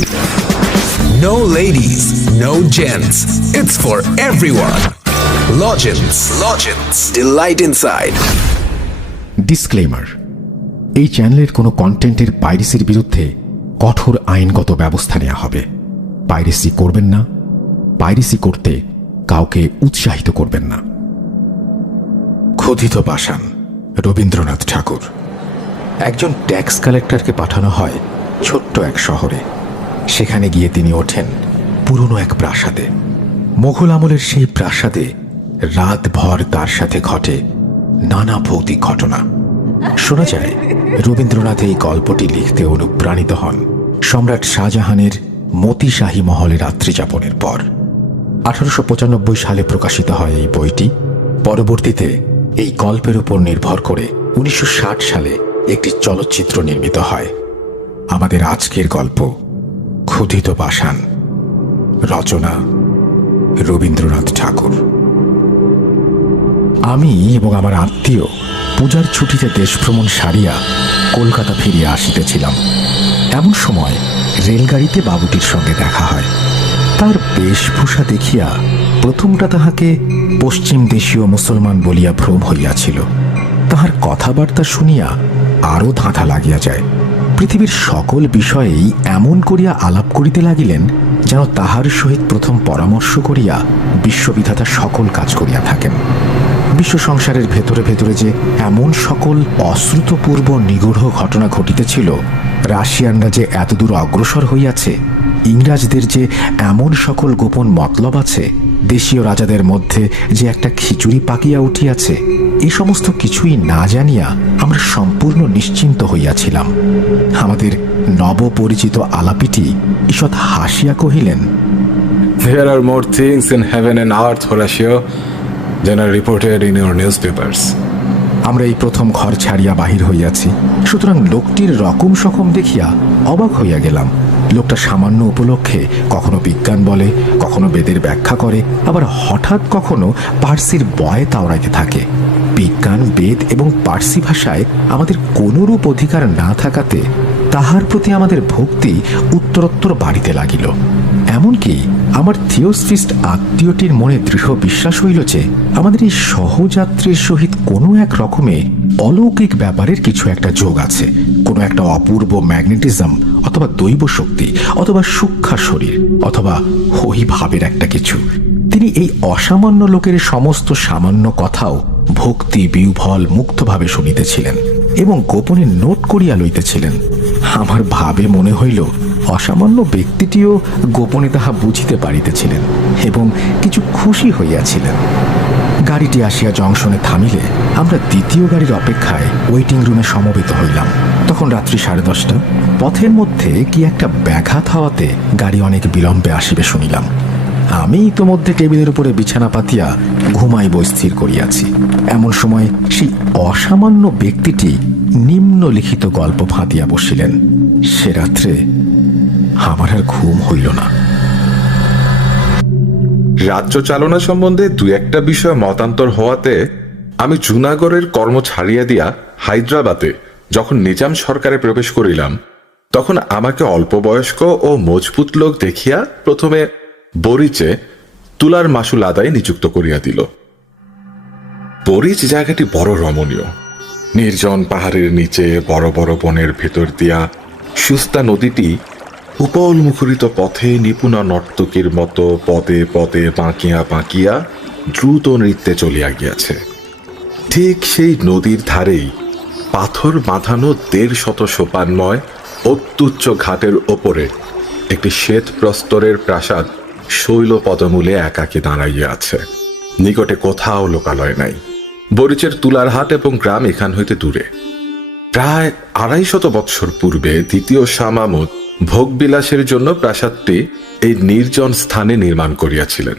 No ladies, no gents. It's for everyone. Logins, Logins. Delight inside. Disclaimer এই চ্যানেলের কোনো কন্টেন্টের পাইরেসির বিরুদ্ধে কঠোর আইনগত ব্যবস্থা নেওয়া হবে পাইরেসি করবেন না পাইরেসি করতে কাউকে উৎসাহিত করবেন না ক্ষুধিত পাষাণ রবীন্দ্রনাথ ঠাকুর একজন ট্যাক্স কালেক্টরকে পাঠানো হয় ছোট্ট এক শহরে সেখানে গিয়ে তিনি ওঠেন পুরনো এক প্রাসাদে। মোঘল আমলের সেই প্রাসাদে রাতভর তার সাথে ঘটে নানা ভৌতিক ঘটনা। শোনা যায়, রবীন্দ্রনাথ এই গল্পটি লিখতে অনুপ্রাণিত হন সম্রাট শাহজাহানের মতিশাহী মহলে রাত্রিযাপনের পর। আঠারোশো পঁচানব্বই সালে প্রকাশিত হয় এই বইটি। পরবর্তীতে এই গল্পের উপর নির্ভর করে উনিশশো ষাট সালে একটি চলচ্চিত্র নির্মিত হয়। আমাদের আজকের গল্প ক্ষুধিত পাষাণ। রচনা রবীন্দ্রনাথ ঠাকুর। আমি এবং আমার আত্মীয় পূজার ছুটিতে দেশভ্রমণ সারিয়া কলকাতা ফিরিয়া আসিতেছিলাম। এমন সময় রেলগাড়িতে বাবুটির সঙ্গে দেখা হয়। তার বেশভূষা দেখিয়া প্রথমটা তাহাকে পশ্চিম দেশীয় মুসলমান বলিয়া ভ্রম হইয়াছিল। তাহার কথাবার্তা শুনিয়া আরও ধাঁধা লাগিয়া যায়। পৃথিবীর সকল বিষয়েই এমন করিয়া আলাপ করিতে লাগিলেন, যেন তাহার সহিত প্রথম পরামর্শ করিয়া বিশ্ববিধাতা সকল কাজ করিয়া থাকেন। বিশ্ব সংসারের ভেতরে ভেতরে যে এমন সকল অশ্রুতপূর্ব নিগূঢ় ঘটনা ঘটিতেছিল, রাশিয়ানরা যে এতদূর অগ্রসর হইয়াছে, ইংরাজদের যে এমন সকল গোপন মতলব আছে দেশীয় রাজাদের মধ্যে যে একটা খিচুড়ি পাকিয়া উঠিয়াছে এই সমস্ত কিছুই না জানিয়া আমরা সম্পূর্ণ নিশ্চিন্ত হইয়াছিলাম আমাদের নবপরিচিত আলাপিটি ঈষৎ হাসিয়া কহিলেন There are more things in heaven and earth, Horatio, than are reported in your newspapers. আমরা এই প্রথম ঘর ছাড়িয়া বাহির হইয়াছি সুতরাং লোকটির রকম সকম দেখিয়া অবাক হইয়া গেলাম লোকটা সামান্য উপলক্ষে কখনো বিজ্ঞান বলে, কখনো বেদের ব্যাখ্যা করে, আবার হঠাৎ কখনো পার্সির বয়ে তাওড়াইতে থাকে। বিজ্ঞান, বেদ এবং পার্সি ভাষায় আমাদের কোনরূপ অধিকার না থাকাতে তাহার প্রতি আমাদের ভক্তি উত্তরোত্তর বাড়িতে লাগিল। এমনকি আমার থিওসফিস্ট আত্মীয়টির মনে দৃঢ় বিশ্বাস হইল যে আমাদের এই সহযাত্রীর সহিত কোনো এক রকমে অলৌকিক ব্যাপারের কিছু একটা যোগ আছে। কোনো একটা অপূর্ব ম্যাগনেটিজম অথবা দৈব শক্তি অথবা সূক্ষ্ম শরীর অথবা ওই ভাবের একটা কিছু। তিনি এই অসামান্য লোকের সমস্ত সামান্য কথাও ভক্তি, বিহ্বল, মুক্তভাবে শুনিতেছিলেন এবং গোপনে নোট করিয়া লইতেছিলেন। আমার ভাবে মনে হইল, অসামান্য ব্যক্তিটিও গোপনে তাহা বুঝিতে পারিতেছিলেন এবং কিছু খুশি হইয়াছিলেন। গাড়িটি আসিয়া জংশনে থামিলে আমরা দ্বিতীয় গাড়ির অপেক্ষায় ওয়েটিং রুমে সমবেত হইলাম। তখন রাত্রি সাড়ে দশটা। পথের মধ্যে কি একটা ব্যাঘাত হওয়াতে গাড়ি অনেক বিলম্বে আসিবে শুনিলাম। আমি ইতোমধ্যে টেবিলের উপরে বিছানা পাতিয়া ঘুমাইব স্থির করিয়াছি। এমন সময় সেই অসামান্য ব্যক্তিটি নিম্নলিখিত গল্প ফাঁদিয়া বসিলেন। সে রাত্রে আমার আর ঘুম হইল না। রাজ্য চালনা সম্বন্ধে দু একটা বিষয় মতান্তর হওয়াতে আমি জুনাগড়ের কর্ম ছাড়িয়া দিয়া হায়দ্রাবাদে যখন নিজাম সরকারে প্রবেশ করিলাম, তখন আমাকে অল্প বয়স্ক ও মজবুত লোক দেখিয়া প্রথমে বরিচে তুলার মাসুল আদায় নিযুক্ত করিয়া দিল। বরিচ জায়গাটি বড় রমণীয়। নির্জন পাহাড়ের নিচে বড় বড় বনের ভেতর দিয়া সুস্তা নদীটি উপল মুখরিত পথে নিপুণা নর্তকীর মতো পদে পদে বাঁকিয়া বাঁকিয়া দ্রুত নৃত্যে চলিয়া গিয়াছে। ঠিক সেই নদীর ধারেই পাথর বাঁধানো দেড় শত সোপানময় অত্যুচ্চ ঘাটের ওপরে একটি শ্বেত প্রস্তরের প্রাসাদ শৈল পদমূলে একাকী দাঁড়াইয়া আছে। নিকটে কোথাও লোকালয় নাই। বরিচের তুলার হাট এবং গ্রাম এখান হইতে দূরে। প্রায় আড়াই শত বৎসর পূর্বে দ্বিতীয় শামামুদ ভোগবিলাসের জন্য প্রাসাদটি এই নির্জন স্থানে নির্মাণ করিয়াছিলেন।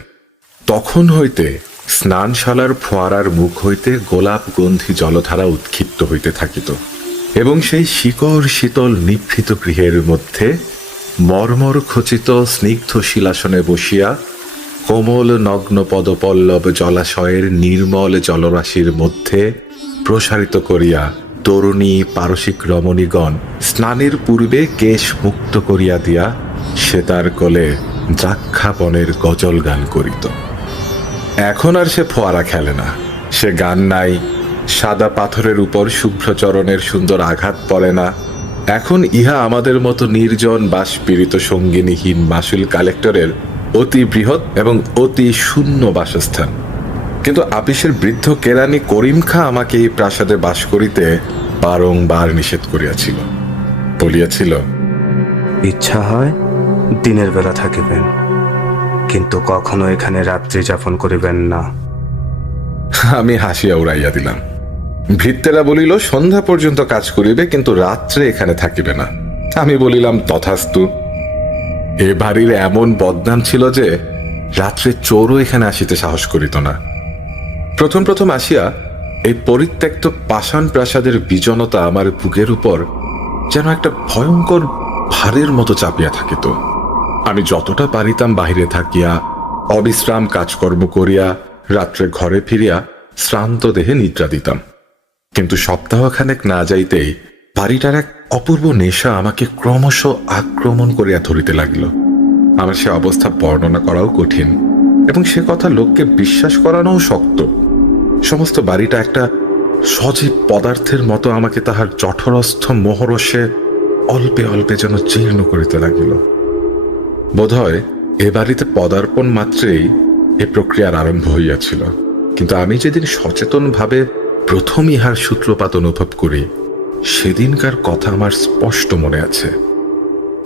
তখন হইতে স্নানশালার ফোয়ারার মুখ হইতে গোলাপ গন্ধি জলধারা উৎক্ষিপ্ত হইতে থাকিত এবং সেই শিকড় শীতল নিভৃত গৃহের মধ্যে মর্মর খচিত স্নিগ্ধ শিলাসনে বসিয়া কোমল নগ্ন পদপল্লব জলাশয়ের নির্মল জলরাশির মধ্যে প্রসারিত করিয়া তরুণী পারসিক রমণীগণ, স্নানের পূর্বে কেশ মুক্ত করিয়া দিয়া সে তার কোলে দ্রাক্ষাপনের গজল গান করিত। এখন আর সে ফোয়ারা খেলে না। সে গান নাই, সাদা পাথরের উপর শুভ্রচরণের সুন্দর আঘাত পড়ে না। এখন ইহা আমাদের মতো নির্জন বাষ্পীড়িত সঙ্গিনীহীন মাসুল কালেক্টরের অতি বৃহৎ এবং অতি শূন্য বাসস্থান। কিন্তু আপিসের বৃদ্ধ কেরানি করিম খা আমাকে এই প্রাসাদে বাস করিতে বারংবার নিষেধ করিয়াছিল বলিয়াছিল ইচ্ছা হয় দিনের বেলা থাকিবেন কিন্তু কখনো এখানে রাত্রি যাপন করিবেন না। আমি হাসিয়া উড়াইয়া দিলাম। ভৃত্যেরা বলিল সন্ধ্যা পর্যন্ত কাজ করিবে কিন্তু রাত্রে এখানে থাকিবে না। আমি বলিলাম তথাস্তু এ বাড়ির এমন বদনাম ছিল যে রাত্রে চোরও এখানে আসিতে সাহস করিত না। প্রথম প্রথম আসিয়া এই পরিত্যক্ত পাষাণ প্রাসাদের বিজনতা আমার বুকের উপর যেন একটা ভয়ঙ্কর ভারের মতো চাপিয়া থাকিত আমি যতটা পারিতাম বাহিরে থাকিয়া, অবিশ্রাম কাজকর্ম করিয়া, রাত্রে ঘরে ফিরিয়া শ্রান্ত দেহে নিদ্রা দিতাম। কিন্তু সপ্তাহখানেক না যাইতেই বাড়িটার এক অপূর্ব নেশা আমাকে ক্রমশ আক্রমণ করিয়া ধরিতে লাগিল। আমার সে অবস্থা বর্ণনা করাও কঠিন এবং সে কথা লোককে বিশ্বাস করানোও শক্ত। সমস্ত বাড়িটা একটা সজীব পদার্থের মতো আমাকে তাহার জঠরস্থ মোহরসে অল্পে অল্পে যেন জীর্ণ করিতে লাগিল। বোধহয় এ বাড়িতে পদার্পণ মাত্রেই এ প্রক্রিয়ার আরম্ভ হইয়াছিল। কিন্তু আমি যেদিন সচেতনভাবে প্রথম ইহার সূত্রপাত অনুভব করি, সেদিনকার কথা আমার স্পষ্ট মনে আছে।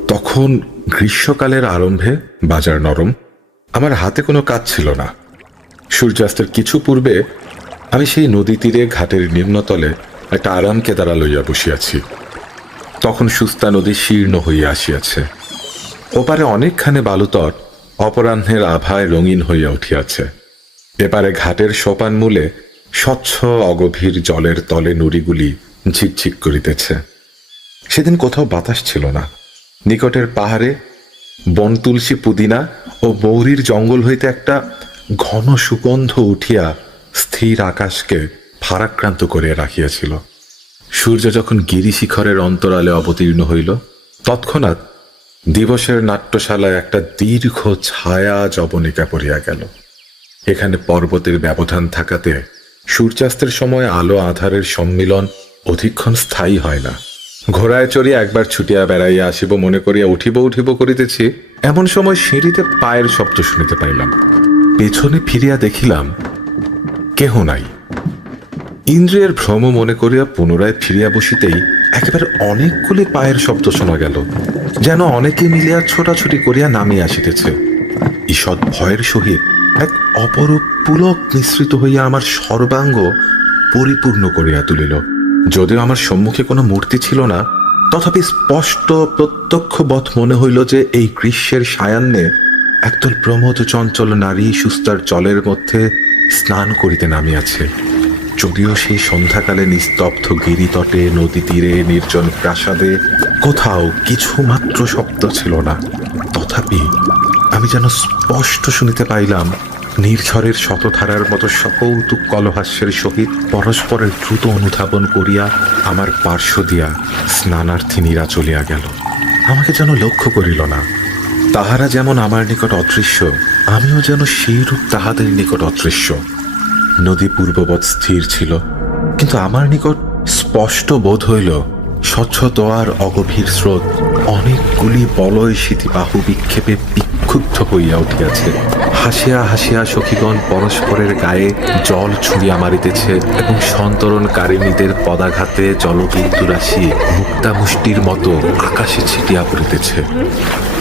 তখন গ্রীষ্মকালের আরম্ভে, বাজার নরম, আমার হাতে কোনো কাজ ছিল না। সূর্যাস্তের কিছু পূর্বে আমি সেই নদী তীরে ঘাটের নিম্নতলে একটা আরাম কেদারা লইয়া বসিয়াছি। তখন সুস্তা নদী শীর্ণ হইয়া আসিয়াছে। ওপারে অনেকখানে বালুতট অপরাহ্নের আভায় রঙিন হইয়া উঠিয়াছে। এপারে ঘাটের সোপান মূলে স্বচ্ছ অগভীর জলের তলে নুড়িগুলি ঝিকঝিক করিতেছে। সেদিন কোথাও বাতাস ছিল না। নিকটের পাহাড়ে বন তুলসী পুদিনা ও মৌরির জঙ্গল হইতে একটা ঘন সুগন্ধ উঠিয়া স্থির আকাশকে ফারাক্রান্ত করিয়া রাখিয়াছিল। সূর্য যখন গিরিশিখরের অন্তরালে অবতীর্ণ হইল, তৎক্ষণাৎ দিবসের নাট্যশালায় একটা দীর্ঘ ছায়া জবনিকা পড়িয়া গেল। এখানে পর্বতের ব্যবধান থাকাতে সূর্যাস্তের সময় আলো আধারের সম্মিলন অধিকক্ষণ স্থায়ী হয় না। ঘোড়ায় চড়িয়া একবার ছুটিয়া বেড়াইয়া আসিব মনে করিয়া উঠিব উঠিব করিতেছি, এমন সময় সিঁড়িতে পায়ের শব্দ শুনিতে পাইলাম। পেছনে ফিরিয়া দেখিলাম কেহ নাই। ইন্দ্রিয়ের ভ্রম মনে করিয়া পুনরায় ফিরিয়া বসিতেই একেবারে অনেকগুলি পায়ের শব্দ শোনা গেল, যেন অনেকে মিলিয়া ছোটাছুটি করিয়া নামিয়া আসিতেছে। ঈষৎ ভয়ের সহিত এক অপরূপ পুলক মিশ্রিত হইয়া আমার সর্বাঙ্গ পরিপূর্ণ করিয়া তুলিল। যদিও আমার সম্মুখে কোনো মূর্তি ছিল না, তথাপি স্পষ্ট প্রত্যক্ষ বধ মনে হইল যে এই গ্রীষ্মের সায়ান্নে একদল প্রমোদ চঞ্চল নারী সুস্তার জলের মধ্যে স্নান করিতে নামিয়াছে। যদিও সেই সন্ধ্যাকালে নিস্তব্ধ গিরিতটে, নদী তীরে, নির্জন প্রাসাদে কোথাও কিছু মাত্র শব্দ ছিল না। তথাপি আমি যেন স্পষ্ট শুনিতে পাইলাম, নির্ঝরের শতধারার মতো সকৌতুক কলহাস্যের সহিত পরস্পরের দ্রুত অনুধাবন করিয়া আমার পার্শ্ব দিয়া স্নানার্থিনীরা চলিয়া গেল। আমাকে যেন লক্ষ্য করিল না তাহারা যেমন আমার নিকট অদৃশ্য, আমিও যেন সেইরূপ তাহাদের নিকট অদৃশ্য। নদী পূর্ববৎ স্থির ছিল, কিন্তু আমার নিকট স্পষ্ট বোধ হইল স্বচ্ছ দোয়ার অগভীর স্রোত অনেকগুলি বলয় স্মৃতিবাহু বিক্ষেপে বিক্ষুব্ধ হইয়া উঠিয়াছে। হাসিয়া হাসিয়া সখীগণ পরস্পরের গায়ে জল ছুঁড়িয়া মারিতেছে এবং সন্তরণকারিণীদের পদাঘাতে জলবিন্দু রাশি মুক্তামুষ্টির মতো আকাশে ছিটিয়া পড়িতেছে।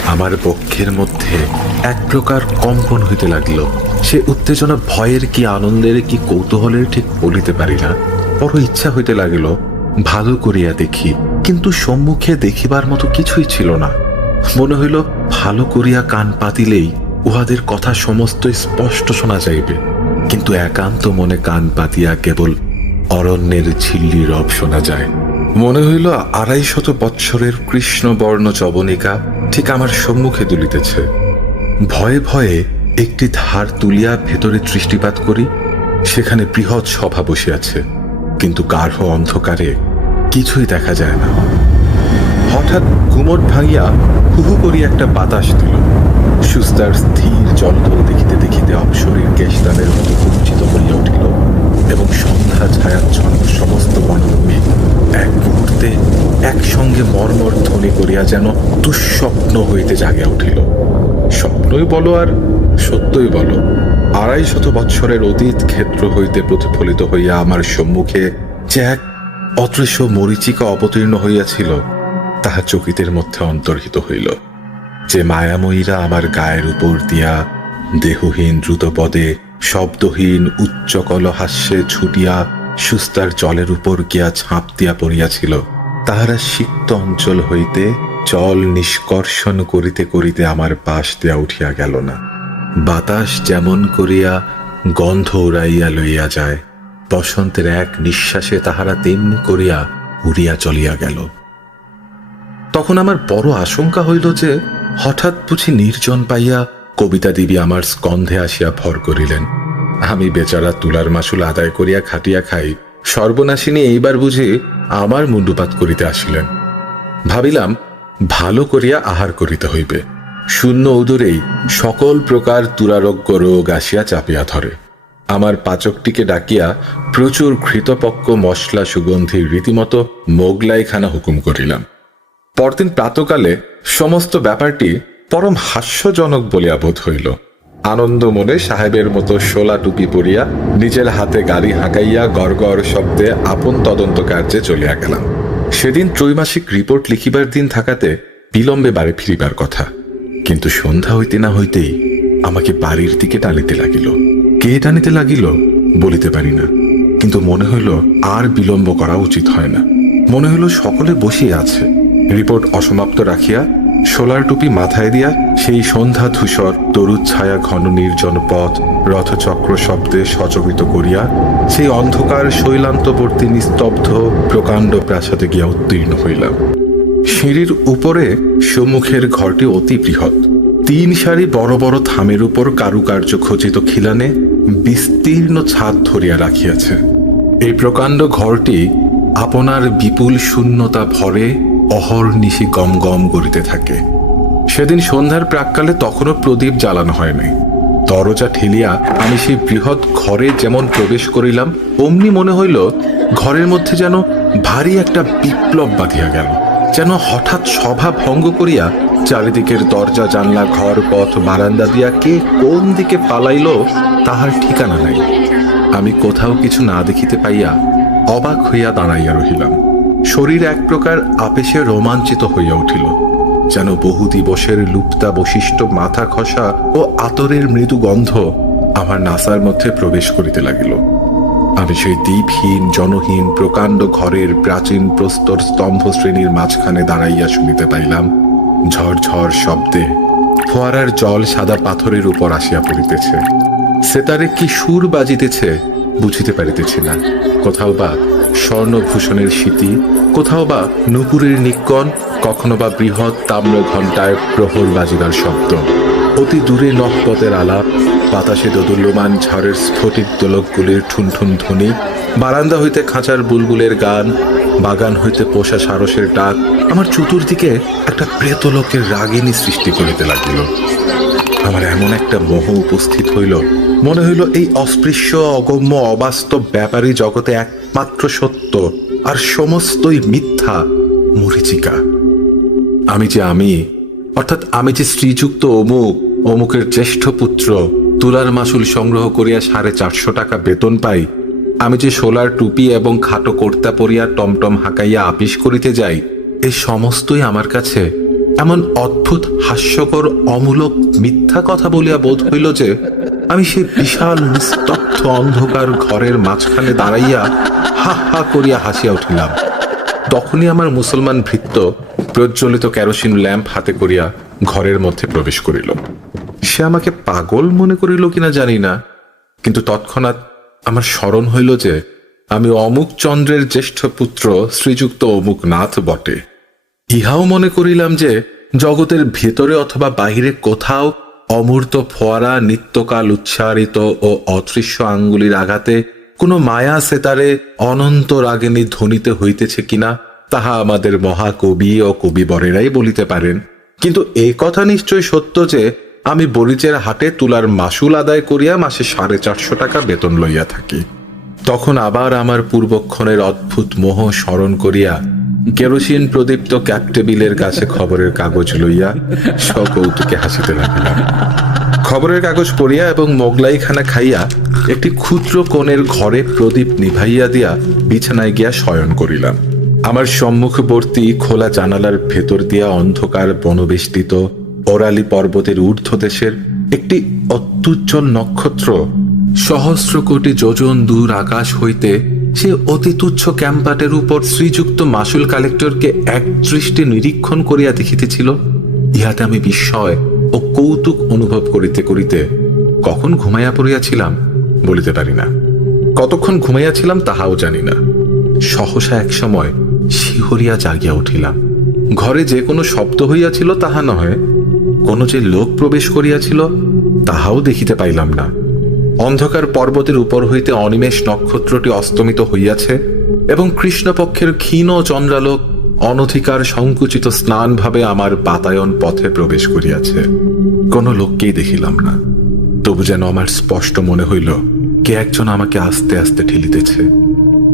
আমার বক্ষের মধ্যে এক প্রকার কম্পন হইতে লাগিল। সে উত্তেজনা, ভয়ের কি, আনন্দের কি, কৌতূহলের ঠিক বলিতে পারি না। বড় ইচ্ছা হইতে লাগিল, ভালো করিয়া দেখি, কিন্তু সম্মুখে দেখিবার মতো কিছুই ছিল না। মনে হইল, ভালো করিয়া কান পাতিলেই উহাদের কথা সমস্ত স্পষ্ট শোনা যাইবে। কিন্তু একান্ত মনে কান পাতিয়া কেবল অরণ্যের ঝিল্লি রব শোনা যায়। মনে হইল আড়াই শত বৎসরের কৃষ্ণবর্ণ চবনিকা ঠিক আমার সম্মুখে দুলিতেছে। ভয়ে ভয়ে একটি ধার তুলিয়া ভেতরে দৃষ্টিপাত করি, সেখানে বৃহৎ সভা বসিয়াছে কিন্তু গাঢ় অন্ধকারে কিছুই দেখা যায় না। হঠাৎ কুমোট ভাঙিয়া হুহু করি একটা বাতাস দিল। সুস্তার স্থির জলদল দেখিতে দেখিতে অপসরীর কেশদানের মতো কুঞ্চিত হইয়া উঠিল এবং সন্ধ্যা ছায়াচ্ছন্ন সমস্ত বনভূমি এক মুহূর্তে একসঙ্গে মর্মর ধ্বনি করিয়া যেন দুঃস্বপ্ন হইতে জাগিয়া উঠিল। স্বপ্নই বলো আর সত্যই বলো, আড়াই শত বৎসরের অতীত ক্ষেত্র হইতে প্রতিফলিত হইয়া আমার সম্মুখে যে এক অদৃশ্য মরিচিকা অবতীর্ণ হইয়াছিল, তাহা চকিতের মধ্যে অন্তর্হিত হইল। যে মায়াময়ীরা আমার গায়ের উপর দিয়া দেহহীন দ্রুতপদে, শব্দহীন উচ্চকল হাস্যে ছুটিয়া সুস্তার জলের উপর গিয়া ঝাঁপ দিয়া পড়িয়াছিল। তাহারা সিক্ত অঞ্চল হইতে জল নিষ্কর্ষণ করিতে করিতে আমার পাশ দিয়া উঠিয়া গেল না। বাতাস যেমন করিয়া গন্ধ উড়াইয়া লইয়া যায়, বসন্তের এক নিঃশ্বাসে তাহারা তেমনি করিয়া উড়িয়া চলিয়া গেল। তখন আমার বড় আশঙ্কা হইল যে হঠাৎ বুঝি নির্জন পাইয়া কবিতা দেবী আমার স্কন্ধে আসিয়া ভর করিলেন। আমি বেচারা তুলার মাসুল আদায় করিয়া খাটিয়া খাই, সর্বনাশিনী এইবার বুঝি আমার মুন্ডুপাত করিতে আসিলেন। ভাবিলাম, ভালো করিয়া আহার করিতে হইবে। শূন্য উদরেই সকল প্রকার দুরারোগ্য রোগ আসিয়া চাপিয়া ধরে। আমার পাচকটিকে ডাকিয়া প্রচুর ঘৃতপক্ক মশলা সুগন্ধি রীতিমতো মোগলাইখানা হুকুম করিলাম। পরদিন প্রাতকালে সমস্ত ব্যাপারটি পরম হাস্যজনক বলিয়া বোধ হইল। আনন্দ মনে সাহেবের মতো শোলা টুপি পরিয়া নিজের হাতে গাড়ি হাঁকাইয়া গড়গড় শব্দে আপন তদন্ত কার্যে চলিয়া গেলাম। সেদিন ত্রৈমাসিক রিপোর্ট লিখিবার দিন থাকাতে বিলম্বে বাড়ি ফিরিবার কথা। কিন্তু সন্ধ্যা হইতে না হইতেই আমাকে বাড়ির দিকে টানিতে লাগিল। কে টানিতে লাগিল বলিতে পারি না। কিন্তু মনে হইল আর বিলম্ব করা উচিত হয় না। মনে হইল সকলে বসিয়া আছে। রিপোর্ট অসমাপ্ত রাখিয়া সোলার টুপি মাথায় দিয়া সেই সন্ধ্যা ধূসর তরুদ ছায়া ঘন নির্জন পথ রথচক্র শব্দে সচকিত করিয়া সেই অন্ধকার শৈলান্তবর্তী নিস্তব্ধ প্রকাণ্ড প্রাসাদে গিয়া উত্তীর্ণ হইলাম। সিঁড়ির উপরে সম্মুখের ঘরটি অতি বৃহৎ। তিন সারি বড় বড় থামের উপর কারুকার্য খচিত খিলানে বিস্তীর্ণ ছাদ ধরিয়া রাখিয়াছে। এই প্রকাণ্ড ঘরটি আপনার বিপুল শূন্যতা ভরে অহর্নিশি গম গম করিতে থাকে। সেদিন সন্ধ্যার প্রাককালে তখনও প্রদীপ জ্বালানো হয়নি। দরজা ঠেলিয়া আমি সেই বৃহৎ ঘরে যেমন প্রবেশ করিলাম, অমনি মনে হইল ঘরের মধ্যে যেন ভারী একটা বিপ্লব বাঁধিয়া গেল। যেন হঠাৎ সভা ভঙ্গ করিয়া চারিদিকের দরজা, জানলা, ঘর, পথ, বারান্দা দিয়া কে কোন দিকে পালাইল তাহার ঠিকানা নাই। আমি কোথাও কিছু না দেখিতে পাইয়া অবাক হইয়া দাঁড়াইয়া রহিলাম। শরীর এক প্রকার আবেশে রোমাঞ্চিত হইয়া উঠিল, যেন বহু দিবসের লুপ্তা বৈশিষ্ট্য মাথা খসা ও আতরের মৃদু গন্ধ আমার নাসার মধ্যে প্রবেশ করিতে লাগিল। আমি সেই দ্বীপহীন, জনহীন, প্রকাণ্ড ঘরের প্রাচীন প্রস্তর স্তম্ভ শ্রেণির মাঝখানে দাঁড়াইয়া শুনিতে পাইলাম, ঝরঝর শব্দে ফোয়ারার জল সাদা পাথরের উপর আসিয়া পড়িতেছে। সেতারে কি সুর বাজিতেছে বুঝিতে পারিতেছি না। কোথাও বা স্বর্ণভূষণের স্মৃতি। কোথাও বা নুপুরের নিক্কণ, কখনো বা বৃহৎ তাম্র ঘণ্টায় প্রহর বাজিবার শব্দ। অতি দূরে নখপথের আলাপ, বাতাসে দোদুল্যমান ঝড়ের স্ফটিক দোলকগুলির ঠুনঠুন ধ্বনি, বারান্দা হইতে খাঁচার বুলবুলের গান, বাগান হইতে পোষা সারসের ডাক, আমার চতুর্দিকে একটা প্রেতলোকের রাগিনী সৃষ্টি করিতে লাগিল। আমার এমন একটা মোহ উপস্থিত হইল মনে হইল এই অস্পৃশ্য, অগম্য, অবাস্তব ব্যাপারী জগতে একমাত্র সত্য আর সমস্তই মিথ্যা মরিচিকা। আমি যে আমি, অর্থাৎ আমি যে শ্রীযুক্ত অমুক, অমুকের জ্যেষ্ঠ পুত্র, তুলার মাসুল সংগ্রহ করিয়া সাড়ে চারশো টাকা বেতন পাই, আমি যে সোলার টুপি এবং খাটো কর্তা পরিয়া টমটম হাঁকাইয়া আপিস করিতে যাই এই সমস্তই আমার কাছে এমন অদ্ভুত, হাস্যকর, অমূলক মিথ্যা কথা বলিয়া বোধ হইল যে আমি সেই বিশাল নিস্তব্ধ অন্ধকার ঘরের মাঝখানে দাঁড়াইয়া হা হা করিয়া হাসিয়া উঠিলাম। তখনই আমার মুসলমান ভৃত্য প্রজ্বলিত কেরোসিন ল্যাম্প হাতে করিয়া ঘরের মধ্যে প্রবেশ করিল। সে আমাকে পাগল মনে করিল কিনা জানি না, কিন্তু তৎক্ষণাৎ আমার স্মরণ হইল যে আমি অমুক চন্দ্রের জ্যেষ্ঠ পুত্র শ্রীযুক্ত অমুক নাথ বটে। ইহাও মনে করিলাম যে জগতের ভেতরে অথবা বাহিরে কোথাও অমূর্ত ফোয়ারা নিত্যকাল উচ্চারিত ও অদৃশ্য আঙ্গুলির আঘাতে কোনো মায়া সেতারে অনন্ত রাগিনী ধ্বনিতে হইতেছে কিনা, তাহা আমাদের মহাকবি ও কবিবরেরাই বলিতে পারেন। কিন্তু এই কথা নিশ্চয় সত্য যে, আমি বরিচের হাটে তুলার মাসুল আদায় করিয়া মাসে সাড়ে চারশো টাকা বেতন লইয়া থাকি। তখন আবার আমার পূর্বক্ষণের অদ্ভুত মোহ স্মরণ করিয়া কেরোসিন প্রদীপ্ত ক্যাপ টেবিলের কাছে খবরের কাগজ লইয়া সকৌতুকে হাসিতে লাগিলাম। খবরের কাগজ পড়িয়া এবং মোগলাই খানা খাইয়া একটি ক্ষুদ্র কোণের ঘরে প্রদীপ নিভাইয়া দিয়া বিছানায় গিয়া শয়ন করিলাম। আমার সম্মুখবর্তী খোলা জানালার ভেতর দিয়া অন্ধকার বনবেষ্টিত ওরালি পর্বতের ঊর্ধ্বদেশের একটি অত্যুজ্জ্বল নক্ষত্র সহস্র কোটি যোজন দূর আকাশ হইতে সে অতি তুচ্ছ ক্যাম্পাটের উপর শ্রীযুক্ত মাসুল কালেক্টরকে এক দৃষ্টি নিরীক্ষণ করিয়া দেখিতেছিল, ইহাতে আমি বিস্ময় ও কৌতুক অনুভব করিতে করিতে কখন ঘুমাইয়া পড়িয়াছিলাম বলিতে পারি না। কতক্ষণ ঘুমাইয়াছিলাম তাহাও জানি না। সহসা এক সময় শিহরিয়া জাগিয়া উঠিলাম। ঘরে যে কোনো শব্দ হইয়াছিল তাহা নহে, কোনো যে লোক প্রবেশ করিয়াছিল তাহাও দেখিতে পাইলাম না। অন্ধকার পর্বতের উপর হইতে অনিমেষ নক্ষত্রটি অস্তমিত হইয়াছে, এবং কৃষ্ণপক্ষের ক্ষীণ চন্দ্রালোক অনধিকার সংকুচিত স্নানভাবে আমার বাতায়ন পথে প্রবেশ করিয়াছে। কোনো লোককেই দেখিলাম না। তবু যেন আমার স্পষ্ট মনে হইল, কে একজন আমাকে আস্তে আস্তে ঠেলিতেছে।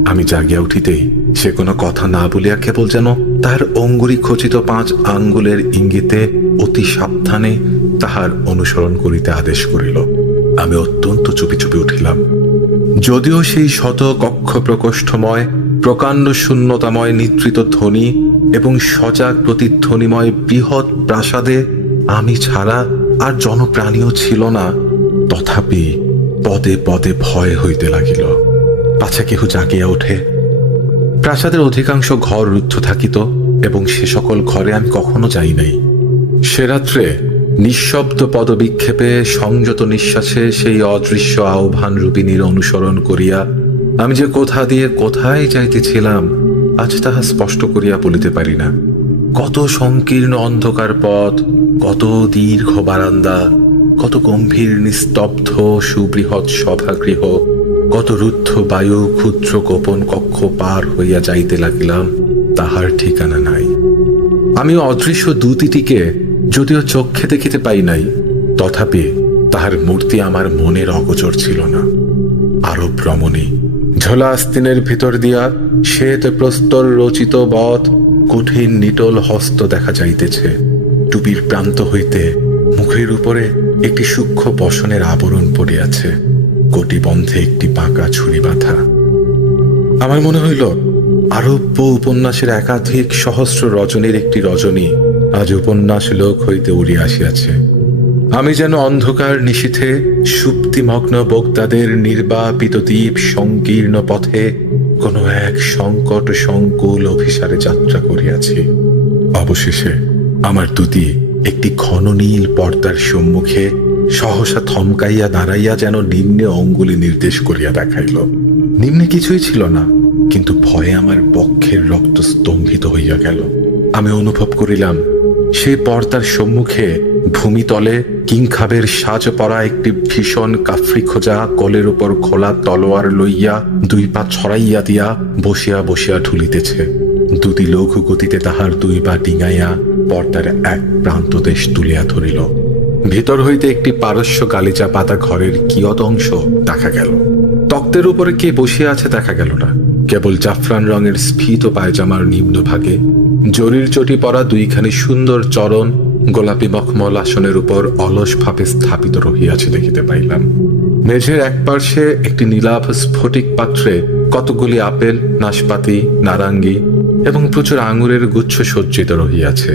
আমি জাগিয়া উঠিতেই সে কোনো কথা না বলিয়া কেবল যেন তার অঙ্গুরি খচিত পাঁচ আঙ্গুলের ইঙ্গিতে অতি সাবধানে তাহার অনুসরণ করিতে আদেশ করিল। আমি অত্যন্ত চুপি চুপি উঠিলাম। যদিও সেই শত কক্ষ প্রকোষ্ঠময়, প্রকাণ্ড শূন্যতাময় নিদ্রিত ধ্বনি এবং সজাগ প্রতিধ্বনিময় বৃহৎ প্রাসাদে আমি ছাড়া আর জনপ্রাণীও ছিল না, তথাপি পদে পদে ভয় হইতে লাগিল। পাছে কেহ জাগিয়া ওঠে। প্রাসাদের অধিকাংশ ঘর রুদ্ধ থাকিত এবং সে সকল ঘরে আমি কখনো যাই নাই। সে রাত্রে নিঃশব্দ পদবিক্ষেপে সংযত নিঃশ্বাসে সেই অদৃশ্য আহ্বান রূপিণীর অনুসরণ করিয়া, আমি যে কোথা দিয়ে কোথায় যাইতেছিলাম, আজ তাহা স্পষ্ট করিয়া বলিতে পারি না। কত সংকীর্ণ অন্ধকার পথ, কত দীর্ঘ বারান্দা, কত গম্ভীর নিস্তব্ধ সুবৃহৎ সভাগৃহ, কত রুদ্ধ বায়ু ক্ষুদ্র গোপন কক্ষ পার হইয়া যাইতে লাগিলাম, তাহার ঠিকানা নাই। আমি অদৃশ্য দূতিটিকে যদিও চোখ চক্ষে দেখিতে পাই নাই, তথাপি তাহার মূর্তি আমার মনের অগোচর ছিল না। আরও ভ্রমণী ঝোলা আস্তিনের ভিতর দিয়া শ্বেত প্রস্তর রচিত বধ কঠিন নিটল হস্ত দেখা যাইতেছে। টুপির প্রান্ত হইতে মুখের উপরে একটি সূক্ষ্ম বসনের আবরণ পড়িয়াছে। কোটি বন্ধে একটি পাকা ছুরি বাঁধা। আমার মনে হইল, আরব্য উপন্যাসের একাধিক সহস্র রজনীর একটি রজনী আজ উপন্যাস লোক হইতে উড়িয়া আসিয়াছে। আমি যেন অন্ধকার নিশীথে সুপ্তিমগ্ন বক্তাদের নির্বাপিত দ্বীপ সংকীর্ণ পথে কোনো এক সংকট সংকুল অভিসারে যাত্রা করিয়াছি। অবশেষে আমার দুটি, একটি ঘন নীল পর্দার সম্মুখে সহসা থমকাইয়া দাঁড়াইয়া যেন নিম্নে অঙ্গুলি নির্দেশ করিয়া দেখাইল। নিম্নে কিছুই ছিল না, কিন্তু ভয়ে আমার বক্ষের রক্ত স্তম্ভিত হইয়া গেল। আমি অনুভব করিলাম সেই পর্দার সম্মুখে ভূমিতলে কিংখাবের সাজ পরা একটি ভীষণ কাফরি খোঁজা কলের উপর খোলা তলোয়ার লইয়া দুই পা ছড়াইয়া দিয়া বসিয়া বসিয়া ঢুলিতেছে। দুটি লঘু গতিতে তাহার দুই পা ডিঙাইয়া পর্দার এক প্রান্ত দেশ তুলিয়া ধরিল। ভিতর হইতে একটি পারস্য গালিচা পাতা ঘরের কিয়ত অংশ দেখা গেল। তক্তের উপরে কে বসিয়া আছে দেখা গেল না। কেবল জাফরান রঙের স্ফীত পায়জামার নিম্ন ভাগে জরির চটি পরা দুইখানি সুন্দর চরণ গোলাপি মখমল আসনের উপর অলস ভাবে স্থাপিত রহিয়াছে দেখিতে পাইলাম। মেঝের এক পার্শ্বে একটি নীলাভ স্ফটিক পাত্রে কতগুলি আপেল, নাশপাতি, নারাঙ্গি এবং প্রচুর আঙুরের গুচ্ছ সজ্জিত রহিয়াছে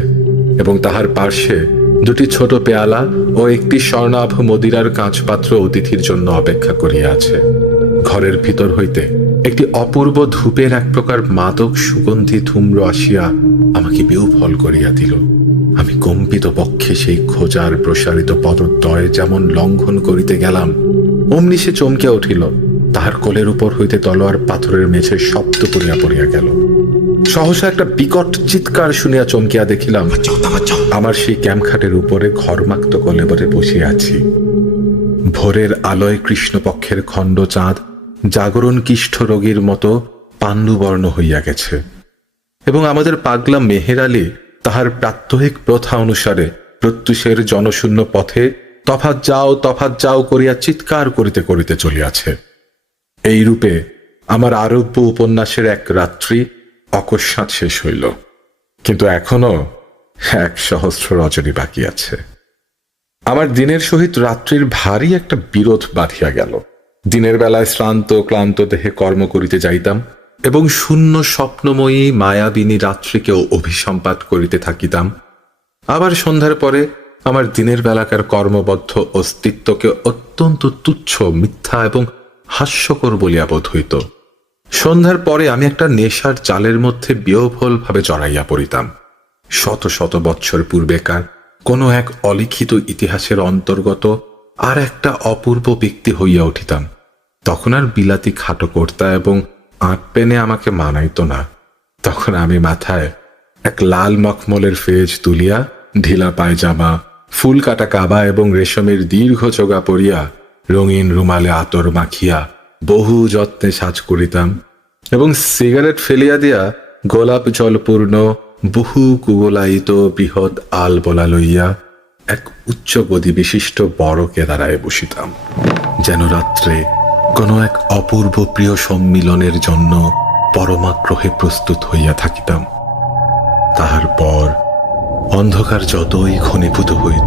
এবং তাহার পার্শ্বে দুটি ছোট পেয়ালা ও একটি স্বর্ণাভ মদিরার কাঁচপাত্র অতিথির জন্য অপেক্ষা করিয়া আছে ঘরের ভিতর হইতে একটি অপূর্ব ধূপের এক প্রকার মাদক সুগন্ধি ধূম্র আসিয়া আমাকে বিউফল করিয়া দিল। আমি কম্পিত পক্ষে সেই খোঁজার প্রসারিত পদদ্বয় যেমন লঙ্ঘন করিতে গেলাম, অমনি সে চমকিয়া উঠিল। তাহার কোলের উপর হইতে তলোয়ার পাথরের মেঝে শব্দ করিয়া পড়িয়া গেল। সহসা একটা বিকট চিৎকার শুনিয়া চমকিয়া দেখিলাম, আমার সেই ক্যাম্পখাটের উপরে ঘরমাক্ত কলেবরে বসিয়া আছি। ভোরের আলোয় কৃষ্ণপক্ষের খণ্ড চাঁদ জাগরণ কিষ্ঠ রোগীর মতো পাণ্ডুবর্ণ হইয়া গেছে। এবং আমাদের পাগলা মেহের আলী তাহার প্রাত্যহিক প্রথা অনুসারে প্রত্যুষের জনশূন্য পথে তফাৎ যাও তফাৎ যাও করিয়া চিৎকার করিতে করিতে চলিয়াছে। এই রূপে আমার আরব্য উপন্যাসের এক রাত্রি অকস্মাৎ শেষ হইল। কিন্তু এখনও এক সহস্র রজনী বাকি আছে। আমার দিনের সহিত রাত্রির ভারী একটা বিরোধ বাঁধিয়া গেল। দিনের বেলায় শ্রান্ত, ক্লান্ত দেহে কর্ম করিতে যাইতাম এবং শূন্য স্বপ্নময়ী মায়াবিনী রাত্রিকেও অভিসম্পাত করিতে থাকিতাম। আবার সন্ধ্যার পরে আমার দিনের বেলাকার কর্মবদ্ধ অস্তিত্বকে অত্যন্ত তুচ্ছ, মিথ্যা এবং হাস্যকর বলিয়া বোধ হইত। সন্ধ্যার পরে আমি একটা নেশার চালের মধ্যে বিহফল ভাবে জড়াইয়া পড়িতাম। শত শত বৎসর পূর্বেকার কোনো এক অলিখিত ইতিহাসের অন্তর্গত আর একটা অপূর্ব ব্যক্তি হইয়া উঠিতাম। তখন আর বিলাতি খাটো কর্তা এবং আট পেনে আমাকে মানাইত না। তখন আমি মাথায় এক লাল মখমলের ফেজ তুলিয়া ঢিলা পায়জামা, ফুল কাটা কাবা এবং রেশমের দীর্ঘ চোগা পরিয়া রঙিন রুমালে আতর মাখিয়া বহু যত্নে সাজ করিতাম এবং সিগারেট ফেলিয়া দিয়া গোলাপ জলপূর্ণ, বহু কুগলায়িত বৃহৎ আল বলা লইয়া এক উচ্চ গদি বিশিষ্ট বড় কেদারায় বসিতাম। যেন রাত্রে কোনো এক অপূর্ব প্রিয় সম্মিলনের জন্য পরমাগ্রহে প্রস্তুত হইয়া থাকিতাম। তাহার পর অন্ধকার যতই ঘনীভূত হইত